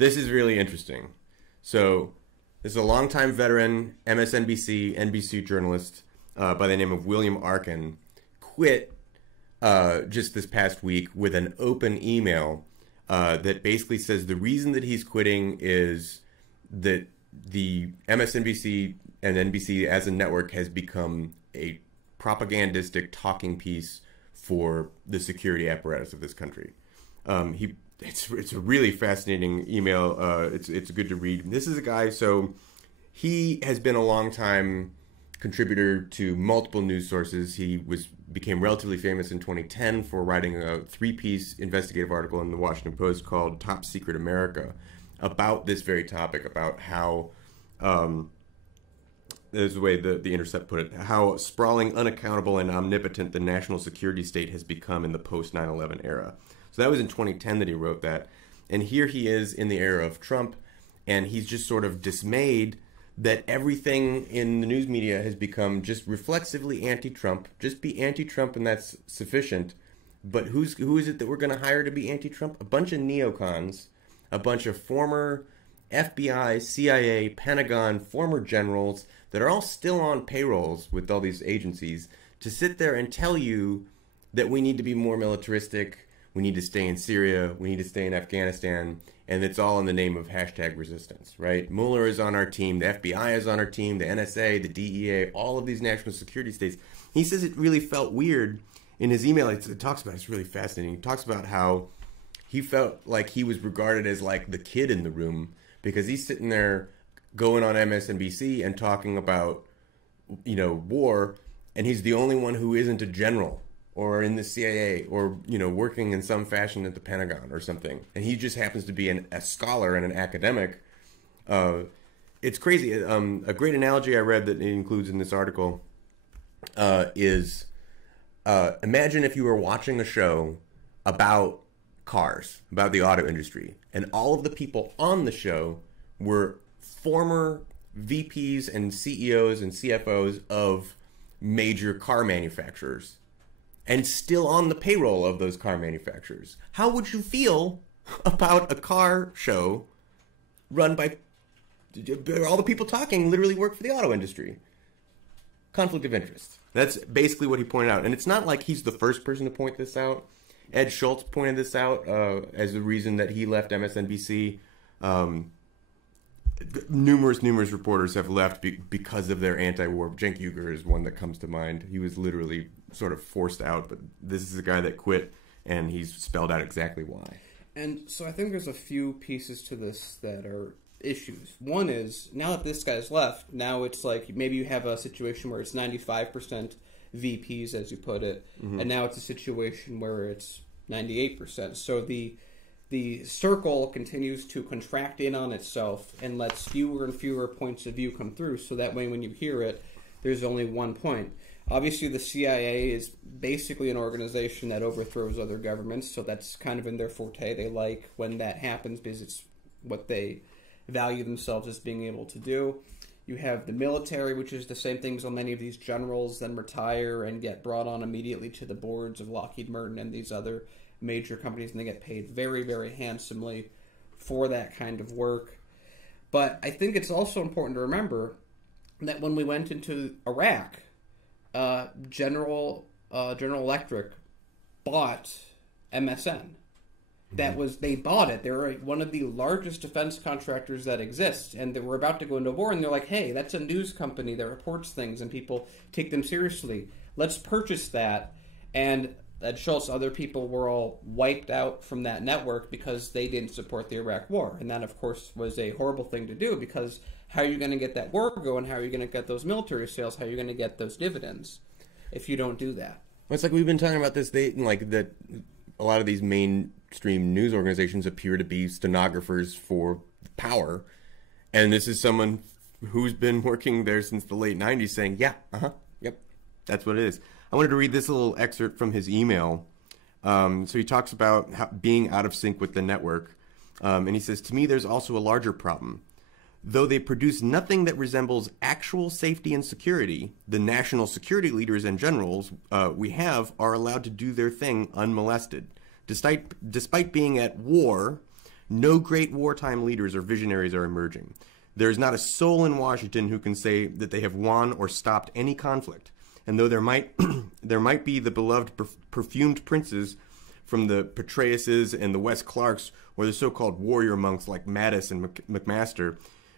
This is really interesting. So this is a longtime veteran MSNBC, NBC journalist by the name of William Arkin, quit just this past week with an open email that basically says the reason that he's quitting is that the MSNBC and NBC as a network has become a propagandistic talking piece for the security apparatus of this country. It's a really fascinating email. It's good to read. This is a guy, so he has been a long time contributor to multiple news sources. He became relatively famous in 2010 for writing a 3-piece investigative article in the Washington Post called Top Secret America about this very topic, about how, there's the way the Intercept put it, how sprawling, unaccountable, and omnipotent the national security state has become in the post 9/11 era. So that was in 2010 that he wrote that. And here he is in the era of Trump, and he's just sort of dismayed that everything in the news media has become just reflexively anti-Trump. Just be anti-Trump and that's sufficient. But who is it that we're going to hire to be anti-Trump? A bunch of neocons, a bunch of former FBI, CIA, Pentagon, former generals that are all still on payrolls with all these agencies to sit there and tell you that we need to be more militaristic, we need to stay in Syria, we need to stay in Afghanistan, and it's all in the name of hashtag resistance, right? Mueller is on our team, the FBI is on our team, the NSA, the DEA, all of these national security states. He says it really felt weird in his email. It talks about, it's really fascinating. He talks about how he felt like he was regarded as like the kid in the room because he's sitting there going on MSNBC and talking about, war, and he's the only one who isn't a general or in the CIA or, working in some fashion at the Pentagon or something. And he just happens to be a scholar and an academic. It's crazy. A great analogy I read that it includes in this article is imagine if you were watching a show about cars, about the auto industry, and all of the people on the show were former VPs and CEOs and CFOs of major car manufacturers and still on the payroll of those car manufacturers. How would you feel about a car show run by all the people talking literally work for the auto industry? Conflict of interest. That's basically what he pointed out. And it's not like he's the first person to point this out. Ed Schultz pointed this out as the reason that he left MSNBC. Numerous reporters have left because of their anti-war. Cenk Uygur is one that comes to mind. He was literally sort of forced out, but this is a guy that quit, and he's spelled out exactly why. And so I think there's a few pieces to this that are issues. One is, now that this guy's left, now it's like maybe you have a situation where it's 95% VPs, as you put it, and now it's a situation where it's 98%. So the circle continues to contract in on itself and lets fewer and fewer points of view come through, so that way when you hear it, there's only one point. Obviously, the CIA is basically an organization that overthrows other governments, so that's kind of in their forte. They like when that happens because it's what they value themselves as being able to do. You have the military, which is the same thing. So many of these generals then retire and get brought on immediately to the boards of Lockheed Martin and these other major companies, and they get paid very, very handsomely for that kind of work. But I think it's also important to remember that when we went into Iraq, General Electric bought MSN. They bought it. They're one of the largest defense contractors that exists, and they were about to go into war, and they're like, hey, that's a news company that reports things, and people take them seriously. Let's purchase that. And Ed Schultz, other people were all wiped out from that network because they didn't support the Iraq war. And that, of course, was a horrible thing to do, because how are you going to get that war going? How are you going to get those military sales? How are you going to get those dividends if you don't do that? Well, it's like we've been talking about this. That a lot of these mainstream news organizations appear to be stenographers for power. And this is someone who's been working there since the late 90s saying, yeah, yep, that's what it is. I wanted to read this little excerpt from his email. So he talks about being out of sync with the network. And he says, to me, there's also a larger problem. Though they produce nothing that resembles actual safety and security, the national security leaders and generals we have are allowed to do their thing unmolested. Despite being at war, No great wartime leaders or visionaries are emerging. There is not a soul in Washington who can say that they have won or stopped any conflict. And though there might be the beloved perfumed princes from the Petraeuses and the Wes Clarks, or the so-called warrior monks like Mattis and McMaster,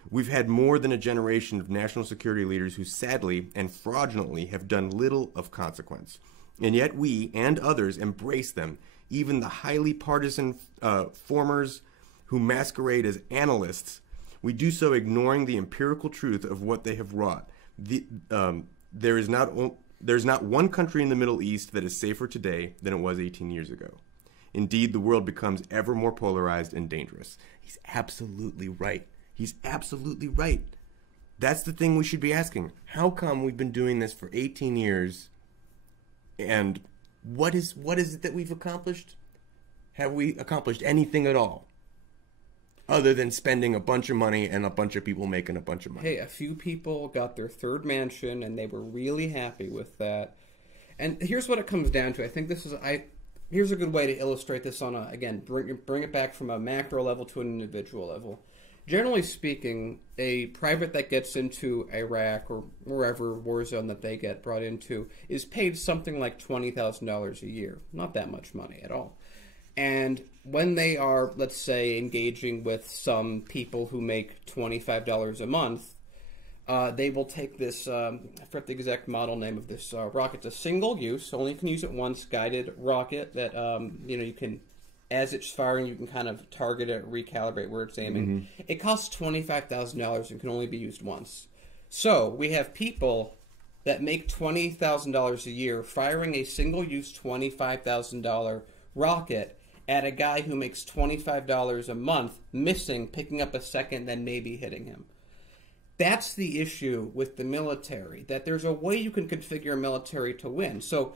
we've had more than a generation of national security leaders who sadly and fraudulently have done little of consequence. And yet we and others embrace them, even the highly partisan formers who masquerade as analysts. We do so ignoring the empirical truth of what they have wrought. There's not one country in the Middle East that is safer today than it was 18 years ago. Indeed, the world becomes ever more polarized and dangerous. He's absolutely right. He's absolutely right. That's the thing we should be asking. How come we've been doing this for 18 years, and what is it that we've accomplished? Have we accomplished anything at all? Other than spending a bunch of money and a bunch of people making a bunch of money. Hey, a few people got their third mansion, and they were really happy with that. And here's what it comes down to. I think here's a good way to illustrate this on bring it back from a macro level to an individual level. Generally speaking, a private that gets into Iraq or wherever war zone that they get brought into is paid something like $20,000 a year. Not that much money at all. And when they are, let's say, engaging with some people who make $25 a month, they will take this, I forget the exact model name of this rocket. It's a single use, only can use it once, guided rocket that, you can, as it's firing, you can kind of target it, recalibrate where it's aiming. Mm-hmm. It costs $25,000 and can only be used once. So we have people that make $20,000 a year firing a single-use $25,000 rocket at a guy who makes $25 a month, missing, picking up a second, then maybe hitting him. That's the issue with the military, that there's a way you can configure a military to win. So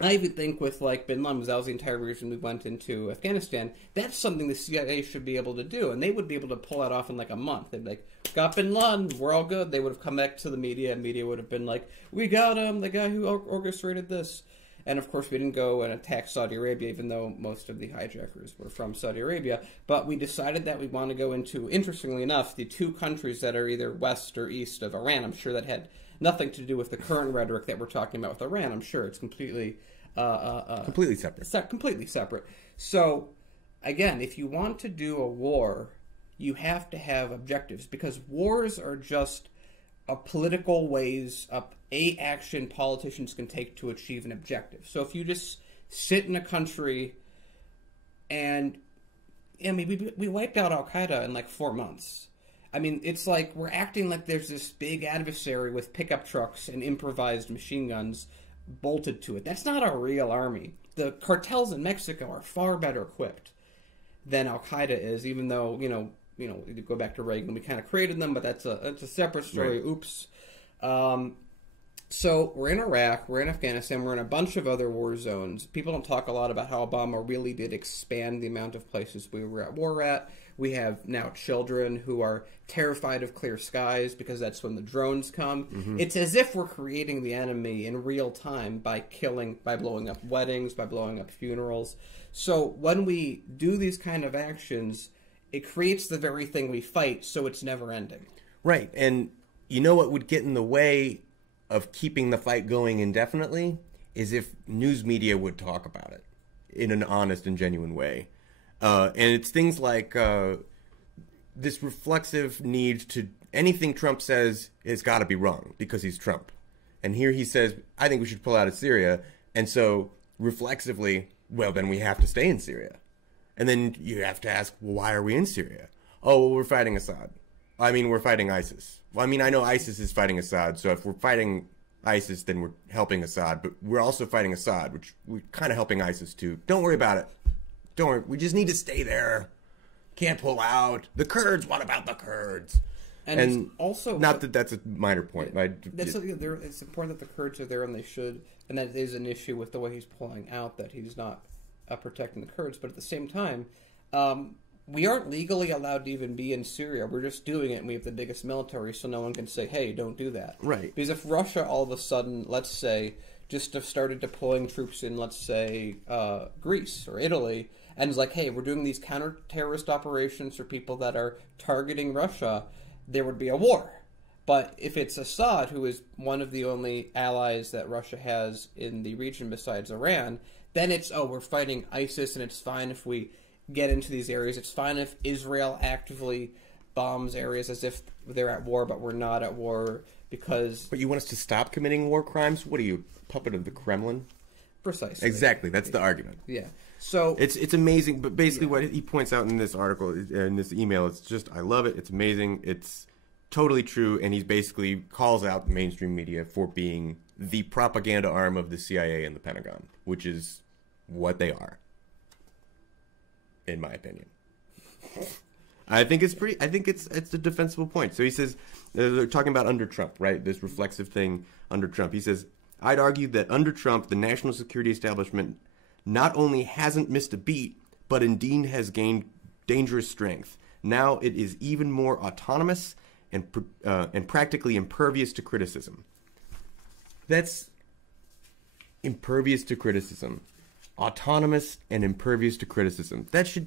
I even think with, like, Bin Laden, that was the entire reason we went into Afghanistan, that's something the CIA should be able to do, and they would be able to pull that off in, like, a month. They'd be like, got Bin Laden, we're all good. They would have come back to the media, and media would have been like, we got him, the guy who orchestrated this. And, of course, we didn't go and attack Saudi Arabia, even though most of the hijackers were from Saudi Arabia. But we decided that we want to go into, interestingly enough, the two countries that are either west or east of Iran. I'm sure that had nothing to do with the current rhetoric that we're talking about with Iran. I'm sure it's completely completely separate. Completely separate. So, again, if you want to do a war, you have to have objectives, because wars are just political ways action politicians can take to achieve an objective. So if you just sit in a country and, I mean, we wiped out Al-Qaeda in like 4 months. I mean, it's like we're acting like there's this big adversary with pickup trucks and improvised machine guns bolted to it. That's not a real army. The cartels in Mexico are far better equipped than Al-Qaeda is, even though, you know, you go back to Reagan, we kind of created them, but that's a separate story. Right. Oops. So we're in Iraq, we're in Afghanistan, we're in a bunch of other war zones. People don't talk a lot about how Obama really did expand the amount of places we were at war at. We have now children who are terrified of clear skies because that's when the drones come. Mm-hmm. It's as if we're creating the enemy in real time by blowing up weddings, by blowing up funerals. So when we do these kind of actions, it creates the very thing we fight, so it's never ending. Right, and you know what would get in the way of keeping the fight going indefinitely is if news media would talk about it in an honest and genuine way. And it's things like this reflexive need to, anything Trump says has got to be wrong because he's Trump. And here he says, I think we should pull out of Syria. And so reflexively, well, then we have to stay in Syria. And then you have to ask, well, why are we in Syria? Oh, well, we're fighting Assad. I mean, we're fighting ISIS. Well, I mean, I know ISIS is fighting Assad, so if we're fighting ISIS, then we're helping Assad. But we're also fighting Assad, which we're kind of helping ISIS too. Don't worry about it. Don't worry. We just need to stay there. Can't pull out. The Kurds, what about the Kurds? And also, not that that's a minor point. It's important that the Kurds are there, and they should. And that is an issue with the way he's pulling out, that he's not protecting the Kurds. But at the same time, we aren't legally allowed to even be in Syria. We're just doing it, and we have the biggest military, so no one can say, hey, don't do that. Right. Because if Russia all of a sudden, let's say, just have started deploying troops in, let's say, Greece or Italy, and is like, hey, we're doing these counter-terrorist operations for people that are targeting Russia, there would be a war. But if it's Assad, who is one of the only allies that Russia has in the region besides Iran, then it's, we're fighting ISIS, and it's fine if we get into these areas. It's fine if Israel actively bombs areas as if they're at war, but we're not at war because... But you want us to stop committing war crimes? What are you, puppet of the Kremlin? Precisely. Exactly. That's the argument. Yeah. So it's amazing, but basically what he points out in this article, in this email, it's just, I love it. It's amazing. It's totally true, and he basically calls out the mainstream media for being the propaganda arm of the CIA and the Pentagon, which is what they are, in my opinion. I think it's a defensible point. So he says, they're talking about under Trump, right? This reflexive thing under Trump. He says, I'd argue that under Trump, the national security establishment not only hasn't missed a beat, but indeed has gained dangerous strength. Now it is even more autonomous and practically impervious to criticism. That's impervious to criticism. Autonomous and impervious to criticism. It's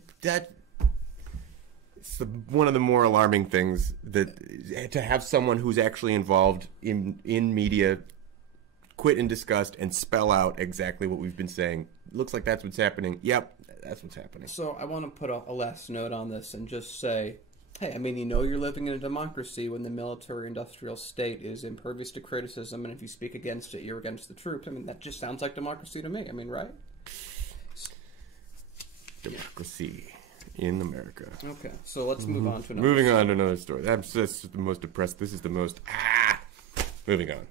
one of the more alarming things, that to have someone who's actually involved in media quit in disgust and spell out exactly what we've been saying. Looks like that's what's happening. Yep, that's what's happening. So I want to put a last note on this and just say, hey, I mean, you're living in a democracy when the military-industrial state is impervious to criticism, and if you speak against it, you're against the troops. I mean, that just sounds like democracy to me. I mean, right? Democracy in America. Okay, so let's move on to another Moving on to another story. That's just the most depressed. This is the most... Moving on.